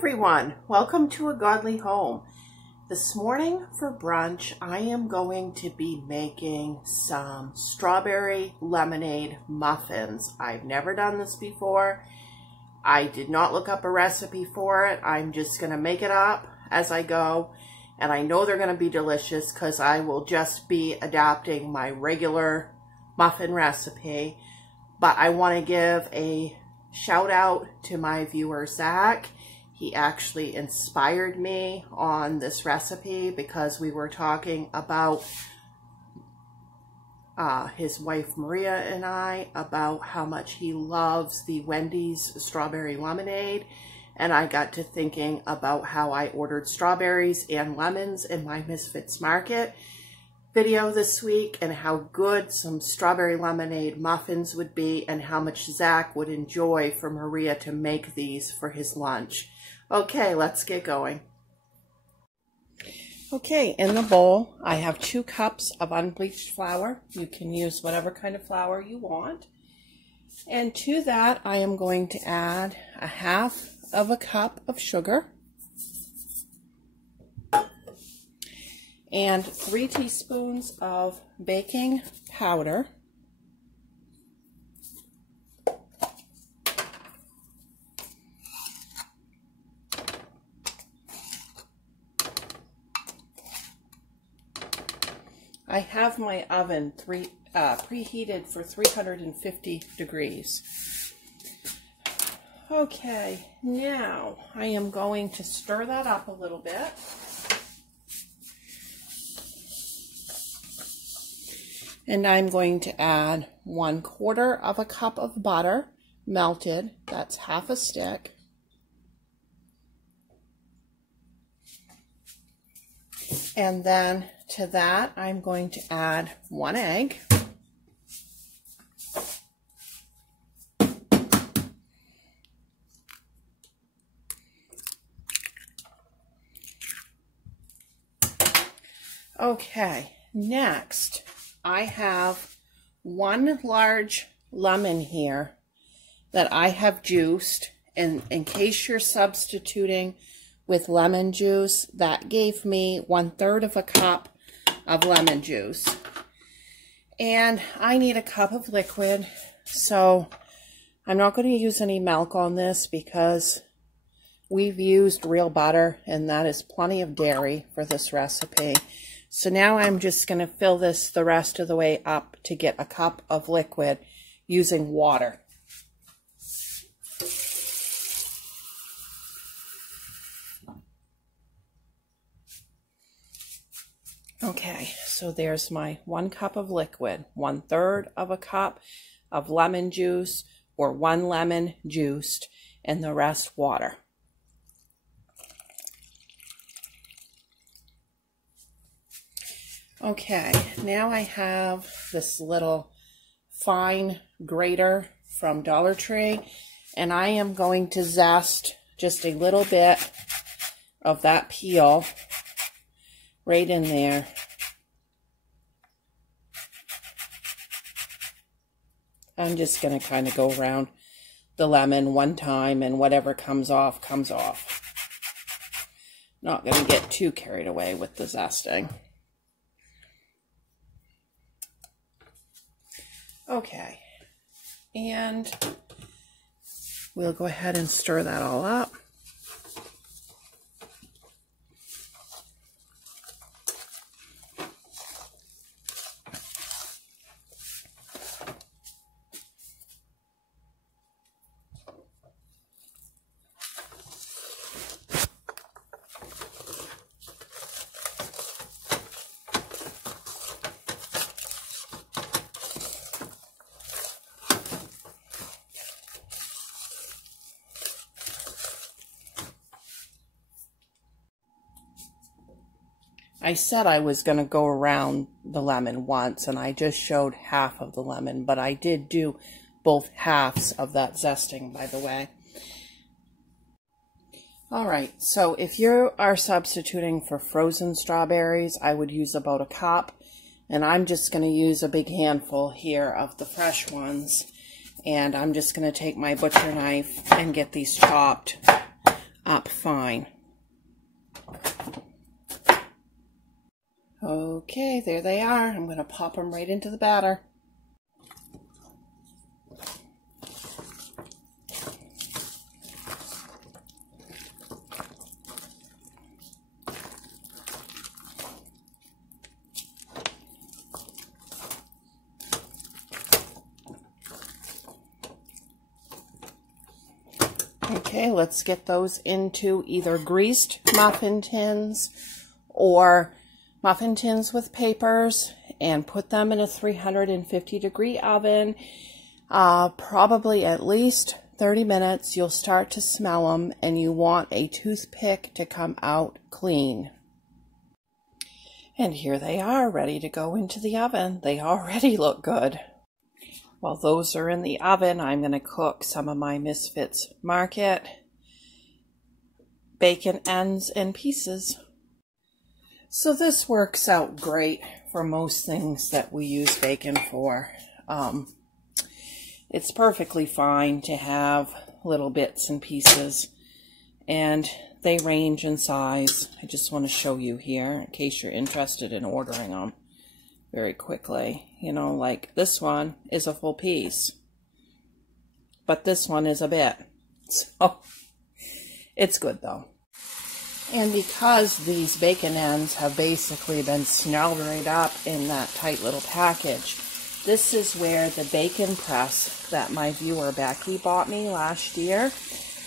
everyone, welcome to A Godly Home. This morning for brunch I am going to be making some strawberry lemonade muffins. I've never done this before. I did not look up a recipe for it. I'm just going to make it up as I go, and I know they're going to be delicious because I will just be adapting my regular muffin recipe. But I want to give a shout out to my viewer Zach. He actually inspired me on this recipe because we were talking about his wife Maria and I about how much he loves the Wendy's strawberry lemonade, and I got to thinking about how I ordered strawberries and lemons in my Misfits Market video this week and how good some strawberry lemonade muffins would be and how much Zach would enjoy for Maria to make these for his lunch. Okay, let's get going. Okay, in the bowl, I have 2 cups of unbleached flour. You can use whatever kind of flour you want. And to that, I am going to add 1/2 cup of sugar and 3 teaspoons of baking powder. I have my oven preheated for 350 degrees. Okay, now I am going to stir that up a little bit. And I'm going to add 1/4 cup of butter, melted, that's 1/2 stick. And then to that, I'm going to add 1 egg. Okay, next I have 1 large lemon here that I have juiced, and in case you're substituting with lemon juice, that gave me 1/3 cup of lemon juice. And I need a cup of liquid, so I'm not going to use any milk on this because we've used real butter and that is plenty of dairy for this recipe. So now I'm just going to fill this the rest of the way up to get a cup of liquid using water. Okay, so there's my 1 cup of liquid, 1/3 cup of lemon juice or 1 lemon juiced, and the rest water. Okay, now I have this little fine grater from Dollar Tree, and I am going to zest just a little bit of that peel right in there. I'm just going to kind of go around the lemon one time, and whatever comes off, comes off. Not going to get too carried away with the zesting. Okay, and we'll go ahead and stir that all up. I said I was going to go around the lemon once, and I just showed 1/2 of the lemon, but I did do both halves of that zesting, by the way. Alright, so if you are substituting for frozen strawberries, I would use about 1 cup, and I'm just going to use a big handful here of the fresh ones, and I'm just going to take my butcher knife and get these chopped up fine. Okay, there they are. I'm going to pop them right into the batter. Okay, let's get those into either greased muffin tins or muffin tins with papers and put them in a 350-degree oven. Probably at least 30 minutes. You'll start to smell them and you want a toothpick to come out clean. And here they are, ready to go into the oven. They already look good. While those are in the oven, I'm going to cook some of my Misfits Market bacon ends and pieces. So this works out great for most things that we use bacon for. It's perfectly fine to have little bits and pieces, and they range in size. I just want to show you here in case you're interested in ordering them very quickly. You know, like this one is a full piece, but this one is a bit. So it's good though. And because these bacon ends have basically been snelled right up in that tight little package, this is where the bacon press that my viewer Becky bought me last year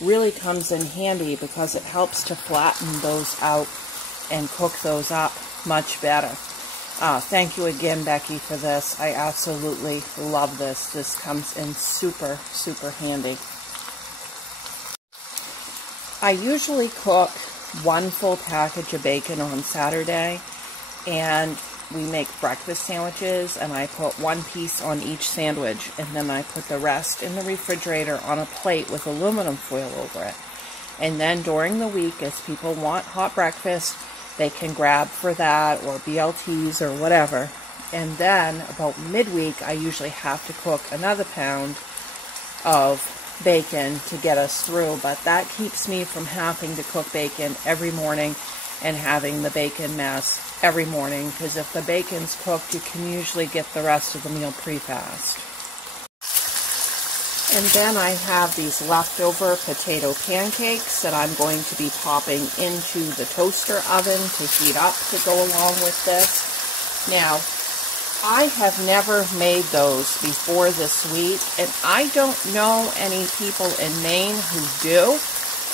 really comes in handy, because it helps to flatten those out and cook those up much better. Thank you again, Becky, for this. I absolutely love this. This comes in super, super handy. I usually cook one full package of bacon on Saturday, and we make breakfast sandwiches, and I put one piece on each sandwich, and then I put the rest in the refrigerator on a plate with aluminum foil over it. And then during the week, as people want hot breakfast, they can grab for that, or BLTs or whatever. And then about midweek, I usually have to cook another pound of bacon to get us through, but that keeps me from having to cook bacon every morning and having the bacon mess every morning, because if the bacon's cooked, you can usually get the rest of the meal pre-fast. And then I have these leftover potato pancakes that I'm going to be popping into the toaster oven to heat up to go along with this. Now, I have never made those before this week, and I don't know any people in Maine who do.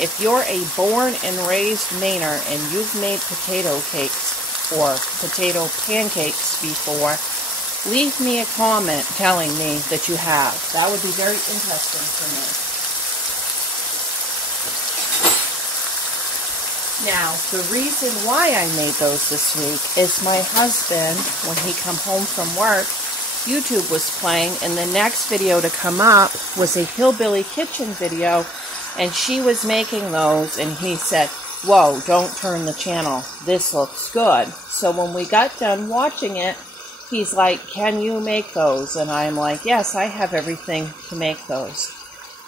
If you're a born and raised Mainer and you've made potato cakes or potato pancakes before, leave me a comment telling me that you have. That would be very interesting for me. Now, the reason why I made those this week is my husband, when he come home from work, YouTube was playing, and the next video to come up was a Hillbilly Kitchen video, and she was making those, and he said, "Whoa, don't turn the channel. This looks good." So when we got done watching it, he's like, "Can you make those?" And I'm like, "Yes, I have everything to make those."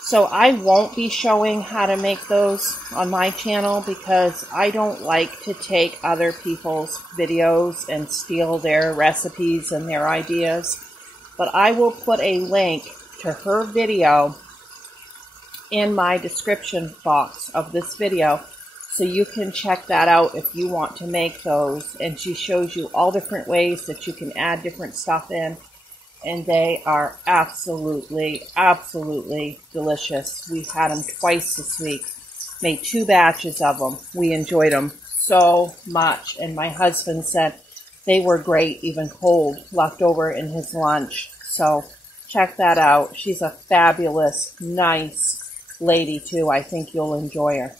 So I won't be showing how to make those on my channel, because I don't like to take other people's videos and steal their recipes and their ideas. But I will put a link to her video in my description box of this video, so you can check that out if you want to make those. And she shows you all different ways that you can add different stuff in. And they are absolutely, absolutely delicious. We had them twice this week. Made 2 batches of them. We enjoyed them so much. And my husband said they were great, even cold, left over in his lunch. So check that out. She's a fabulous, nice lady too. I think you'll enjoy her.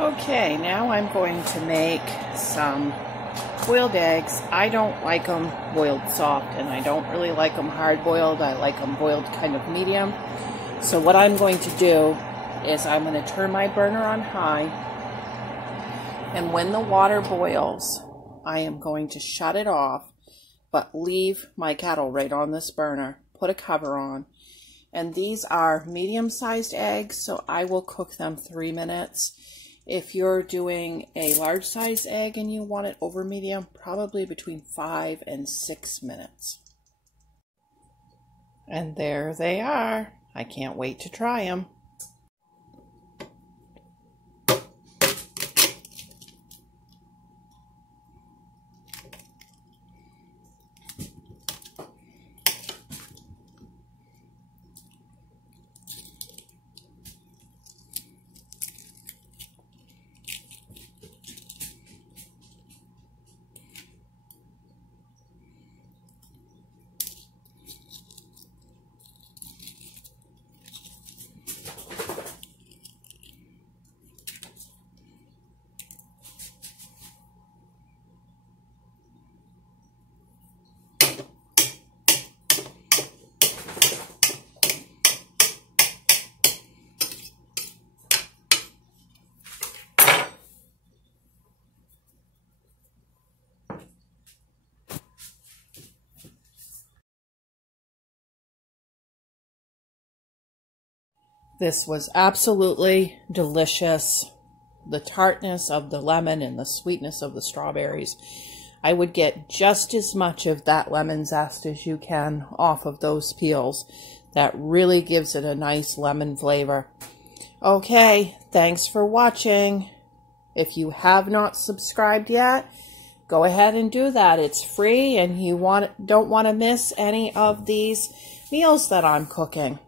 Okay, now I'm going to make some boiled eggs. I don't like them boiled soft, and I don't really like them hard boiled. I like them boiled kind of medium. So what I'm going to do is I'm going to turn my burner on high, and when the water boils, I am going to shut it off, but leave my kettle right on this burner. Put a cover on. And these are medium-sized eggs, so I will cook them 3 minutes. If you're doing a large size egg and you want it over medium, probably between 5 and 6 minutes. And there they are. I can't wait to try them. This was absolutely delicious. The tartness of the lemon and the sweetness of the strawberries. I would get just as much of that lemon zest as you can off of those peels. That really gives it a nice lemon flavor. Okay, thanks for watching. If you have not subscribed yet, go ahead and do that. It's free, and you don't want to miss any of these meals that I'm cooking.